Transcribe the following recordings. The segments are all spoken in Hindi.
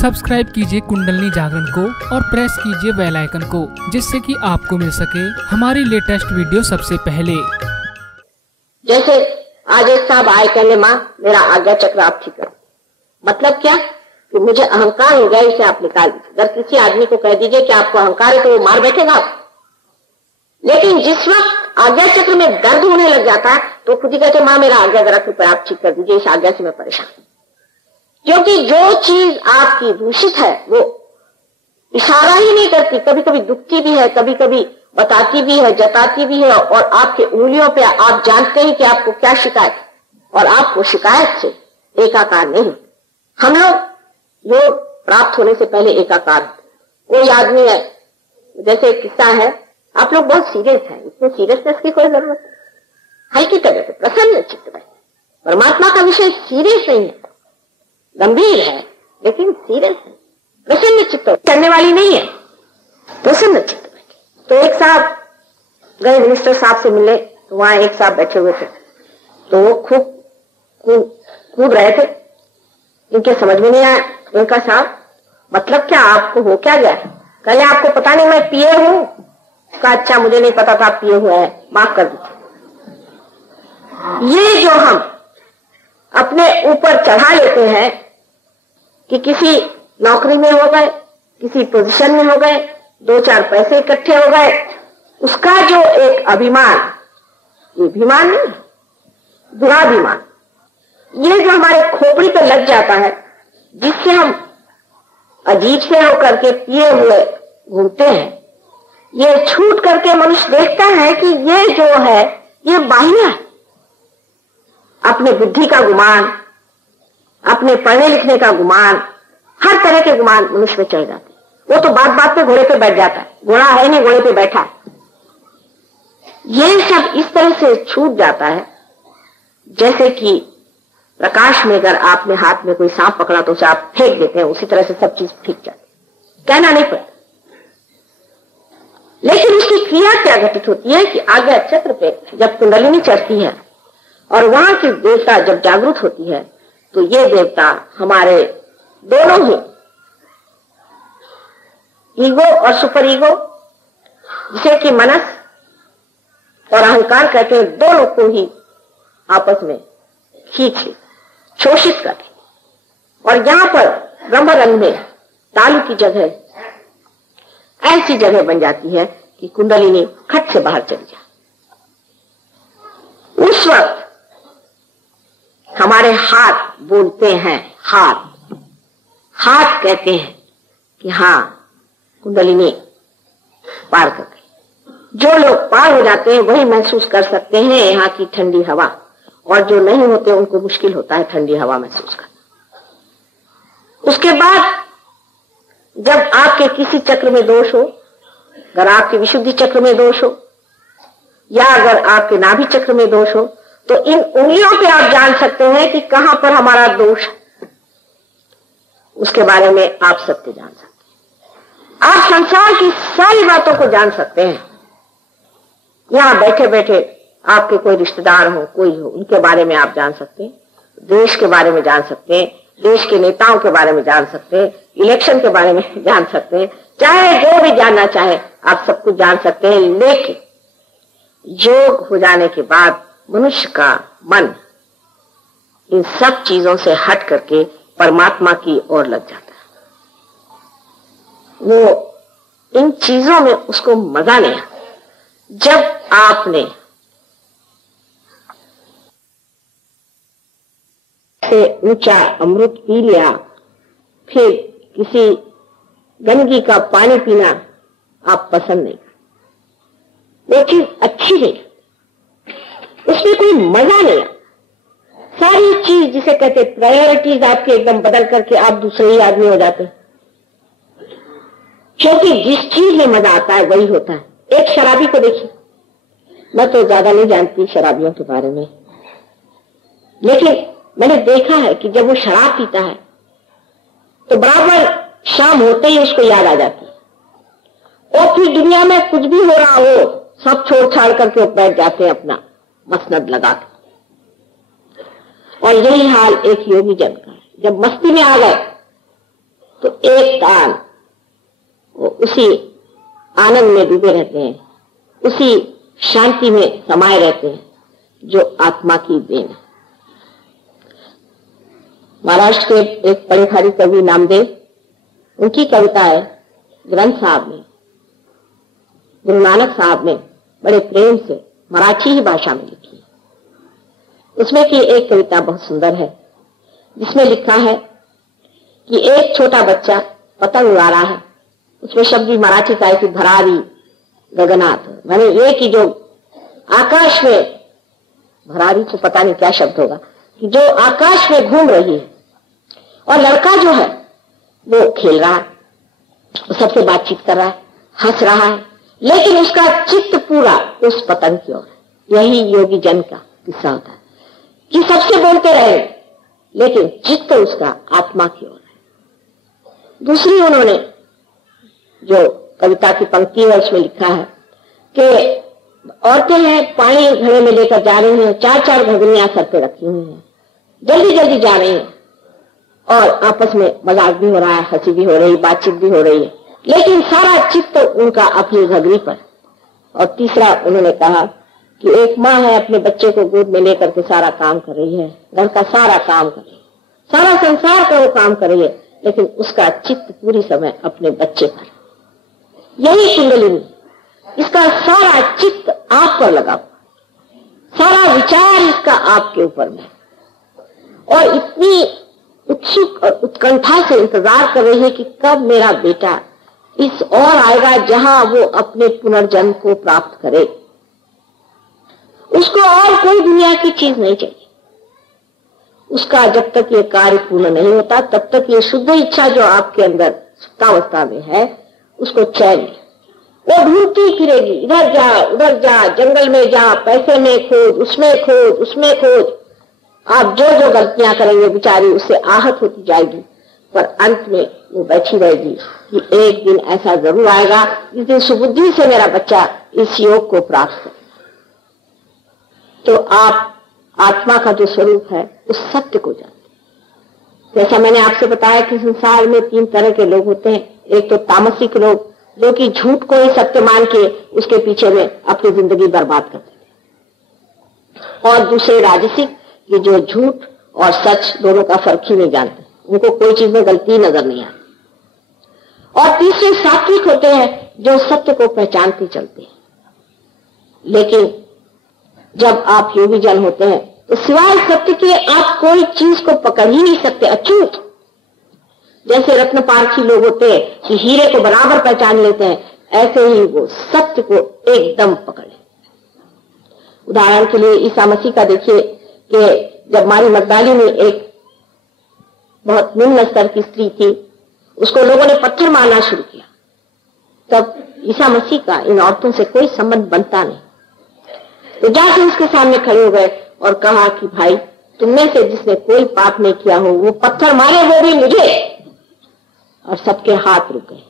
सब्सक्राइब कीजिए कुंडलिनी जागरण को और प्रेस कीजिए बेल आइकन को, जिससे कि आपको मिल सके हमारी लेटेस्ट वीडियो सबसे पहले। जैसे आज एक साहब आए, कहने माँ मेरा आज्ञा चक्र आप ठीक करो। मतलब क्या कि मुझे अहंकार हो गया, इसे आप निकाल दीजिए। अगर किसी आदमी को कह दीजिए कि आपको अहंकार है तो वो मार बैठेगा आप। लेकिन जिस वक्त आज्ञा चक्र में दर्द होने लग जाता है तो खुद ही कहते माँ मेरा आज्ञा जरा कृपया आप ठीक कर दीजिए, इस आज्ञा से मैं परेशान हूं। क्योंकि जो चीज आपकी दूषित है वो इशारा ही नहीं करती, कभी कभी दुखती भी है, कभी कभी बताती भी है, जताती भी है, और आपके उंगलियों पे आप जानते हैं कि आपको क्या शिकायत है, और आपको शिकायत से एकाकार नहीं होते। हम लोग योग प्राप्त होने से पहले एकाकार होते। कोई आदमी है, जैसे एक किस्सा है, आप लोग बहुत सीरियस हैं, इसमें सीरियसनेस की कोई जरूरत नहीं, हल्की तरह से प्रसन्न चित्त में। परमात्मा का विषय सीरियस नहीं है, गंभीर है, लेकिन सीरियस है, प्रसन्न चित्त करने वाली नहीं है, प्रसन्न चित्त में। तो एक साहब गए मिनिस्टर साहब से मिले, तो वहां एक साहब बैठे हुए थे, तो वो खूब कूद रहे थे। इनके समझ में नहीं आया। उनका साहब मतलब क्या, आपको हो क्या गया? कहले आपको पता नहीं मैं पिए हूं। का अच्छा मुझे नहीं पता था आप पिए हुए हैं, माफ कर दीजिए। ये जो हम अपने ऊपर चढ़ा लेते हैं कि किसी नौकरी में हो गए, किसी पोजीशन में हो गए, दो चार पैसे इकट्ठे हो गए, उसका जो एक अभिमान, ये अभिमान नहीं, दुराभिमान, ये जो हमारे खोपड़ी पे लग जाता है, जिससे हम अजीब से होकर के पिए हुए घूमते हैं, ये छूट करके मनुष्य देखता है कि ये जो है ये बाह्य है। अपने बुद्धि का गुमान, अपने पढ़ने लिखने का गुमान, हर तरह के गुमान मनुष्य में चढ़ जाते हैं। वो तो बात बात पे घोड़े पे बैठ जाता है, घोड़ा है नहीं घोड़े पे बैठा है। ये सब इस तरह से छूट जाता है जैसे कि प्रकाश में अगर आपने हाथ में कोई सांप पकड़ा तो उसे आप फेंक देते हैं, उसी तरह से सब चीज फेंक जाती है, कहना नहीं पड़ता। लेकिन उसकी क्रिया क्या घटित होती है कि आज्ञा चक्र पे जब कुंडलिनी चढ़ती है और वहां की देवता जब जागृत होती है, तो ये देवता हमारे दोनों ही ईगो और सुपर ईगो, जिसे कि मनस और अहंकार कहते हैं, दोनों को ही आपस में खींच ले, शोषित कर। और यहां पर ब्रह्म रंग में तालु की जगह ऐसी जगह बन जाती है कि कुंडलिनी खट से बाहर चली जाए। उस वक्त हमारे हाथ बोलते हैं, हाथ कहते हैं कि हाँ कुंडलिनी पार कर गई। जो लोग पार हो जाते हैं वही महसूस कर सकते हैं यहाँ की ठंडी हवा, और जो नहीं होते उनको मुश्किल होता है ठंडी हवा महसूस करना। उसके बाद जब आपके किसी चक्र में दोष हो, अगर आपके विशुद्धि चक्र में दोष हो या अगर आपके नाभि चक्र में दोष हो, तो इन उंगलियों पे आप जान सकते हैं कि कहां पर हमारा दोष है। उसके बारे में आप सत्य जान सकते हैं। आप संसार की सारी बातों को जान सकते हैं। यहां बैठे बैठे आपके कोई रिश्तेदार हो, कोई हो, उनके बारे में आप जान सकते हैं, देश के बारे में जान सकते हैं, देश के नेताओं के बारे में जान सकते हैं, इलेक्शन के बारे में जान सकते हैं, चाहे जो भी जानना चाहे आप सब कुछ जान सकते हैं। लेकिन योग हो जाने के बाद मनुष्य का मन इन सब चीजों से हट करके परमात्मा की ओर लग जाता है। वो इन चीजों में उसको मजा नहीं आता। जब आपने से ऊंचा अमृत पी लिया, फिर किसी गंदगी का पानी पीना आप पसंद नहीं, वो चीज अच्छी नहीं, उसमें कोई मजा नहीं। सारी चीज जिसे कहते प्रायोरिटीज आपके एकदम बदल करके आप दूसरे ही आदमी हो जाते हैं, क्योंकि जिस चीज में मजा आता है वही होता है। एक शराबी को देखिए, मैं तो ज्यादा नहीं जानती शराबियों के बारे में, लेकिन मैंने देखा है कि जब वो शराब पीता है तो बराबर शाम होते ही उसको याद आ जाती है, और फिर दुनिया में कुछ भी हो रहा हो सब छोड़ छाड़ करके बैठ जाते हैं अपना मसनद लगा के। और यही हाल एक योगी जन का है। जब मस्ती में आ गए तो एक ताल वो उसी आनंद में डूबे रहते हैं, उसी शांति में समाये रहते हैं जो आत्मा की देन है। महाराष्ट्र के एक परिखारी कवि नामदेव, उनकी कविता है ग्रंथ साहब ने, गुरु नानक साहब ने बड़े प्रेम से मराठी ही भाषा में लिखी है। उसमें की एक कविता बहुत सुंदर है, जिसमें लिखा है कि एक छोटा बच्चा पतंग उड़ा रहा है। उसमें शब्द भी मराठी का है कि भरारी गगनाथ, माने ये कि जो आकाश में, भरारी को पता नहीं क्या शब्द होगा, कि जो आकाश में घूम रही है, और लड़का जो है वो खेल रहा है, वो सबसे बातचीत कर रहा है, हंस रहा है, लेकिन उसका चित्त पूरा उस पतंग की ओर है। यही योगी जन का किस्सा होता है कि सबसे बोलते रहे लेकिन चित्त उसका आत्मा की ओर है। दूसरी उन्होंने जो कविता की पंक्ति है उसमें लिखा है कि औरतें हैं पानी घड़े में लेकर जा रही हैं, 4-4 घड़ियां सर पे रखी हुई हैं, जल्दी जल्दी जा रही हैं, और आपस में मजाक भी हो रहा है, हंसी भी हो रही, बातचीत भी हो रही है, लेकिन सारा चित्त उनका अपनी घघरी पर। और तीसरा उन्होंने कहा कि एक माँ है अपने बच्चे को गोद में लेकर के सारा काम कर रही है, घर का सारा काम कर रही है, सारा संसार का वो काम कर रही है, लेकिन उसका चित्त पूरी समय अपने बच्चे पर। यही कुंडलिनी, इसका सारा चित्त आप पर लगा हुआ, सारा विचार इसका आपके ऊपर में, और इतनी उत्सुक और उत्कंठा से इंतजार कर रही है कि कब मेरा बेटा इस और आएगा जहां वो अपने पुनर्जन्म को प्राप्त करे। उसको और कोई दुनिया की चीज नहीं चाहिए। उसका जब तक ये कार्य पूर्ण नहीं होता तब तक ये शुद्ध इच्छा जो आपके अंदर सुप्तावस्था में है उसको चैन, वो ढूंढती फिरेगी, इधर जा उधर जा, जंगल में जा, पैसे में खोज, उसमें खोज, उसमें खोज। आप जो जो गलतियां करेंगे बेचारी उससे आहत होती जाएगी, पर अंत में वो बैठी रहेगी कि एक दिन ऐसा जरूर आएगा जिस दिन सुबुद्धि से मेरा बच्चा इस योग को प्राप्त करे। तो आप आत्मा का जो स्वरूप है उस सत्य को जानते। जैसा मैंने आपसे बताया कि संसार में 3 तरह के लोग होते हैं। एक तो तामसिक लोग जो कि झूठ को ही सत्य मान के उसके पीछे में अपनी जिंदगी बर्बाद करते थे, और दूसरे राजसिक कि जो झूठ और सच दोनों का फर्क ही नहीं जानते, उनको कोई चीज में गलती नजर नहीं आती। और तीसरे सात्विक होते हैं जो सत्य को पहचानते चलते हैं। लेकिन जब आप योगी जन होते हैं तो सिवाय सत्य के आप कोई चीज को पकड़ ही नहीं सकते, अछूत। जैसे रत्न पारखी लोग होते हैं कि हीरे को बराबर पहचान लेते हैं, ऐसे ही वो सत्य को एकदम पकड़ लेते। उदाहरण के लिए ईसा मसीह का देखिए कि जब मारी मगदली में एक बहुत निम्न स्तर की स्त्री थी, उसको लोगों ने पत्थर मारना शुरू किया, तब ईसा मसीह का इन औरतों से कोई संबंध बनता नहीं। तो जाके उसके सामने खड़े हो गए और कहा कि भाई तुम में से जिसने कोई पाप नहीं किया हो वो पत्थर मारे, वो भी मुझे। और सबके हाथ रुक गए,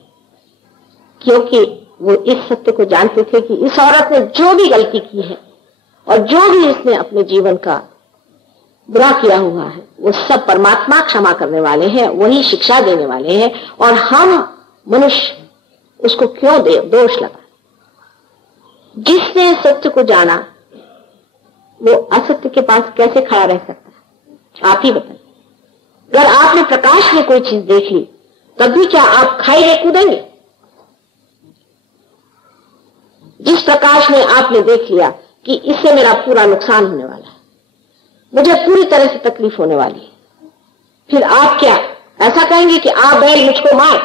क्योंकि वो इस सत्य को जानते थे कि इस औरत ने जो भी गलती की है और जो भी इसने अपने जीवन का बुरा किया हुआ है वो सब परमात्मा क्षमा करने वाले हैं, वही शिक्षा देने वाले हैं, और हम मनुष्य उसको क्यों दोष लगा। जिसने सत्य को जाना वो असत्य के पास कैसे खड़ा रह सकता है, आप ही बताइए। अगर आपने प्रकाश में कोई चीज देख ली तब भी क्या आप खाई में कूदेंगे? जिस प्रकाश में आपने देख लिया कि इससे मेरा पूरा नुकसान होने वाला है, मुझे पूरी तरह से तकलीफ होने वाली है, फिर आप क्या ऐसा कहेंगे कि आप बैल मुझको मार?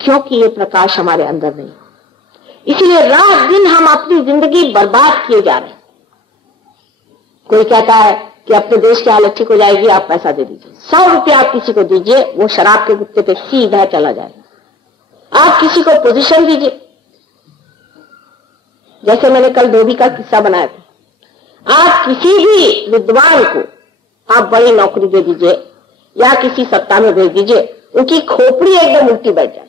क्योंकि ये प्रकाश हमारे अंदर नहीं। इसीलिए रात दिन हम अपनी जिंदगी बर्बाद किए जा रहे हैं। कोई कहता है कि अपने देश की हालत ठीक हो जाएगी, आप पैसा दे दीजिए, 100 रुपया आप किसी को दीजिए, वो शराब के गुत्ते पे सीधा चला जाएगा। आप किसी को पोजीशन दीजिए, जैसे मैंने कल धोबी का किस्सा बनाया था, आप किसी भी विद्वान को आप बड़ी नौकरी दे दीजिए या किसी सत्ता में भेज दीजिए, उनकी खोपड़ी एकदम उल्टी बैठ जाए।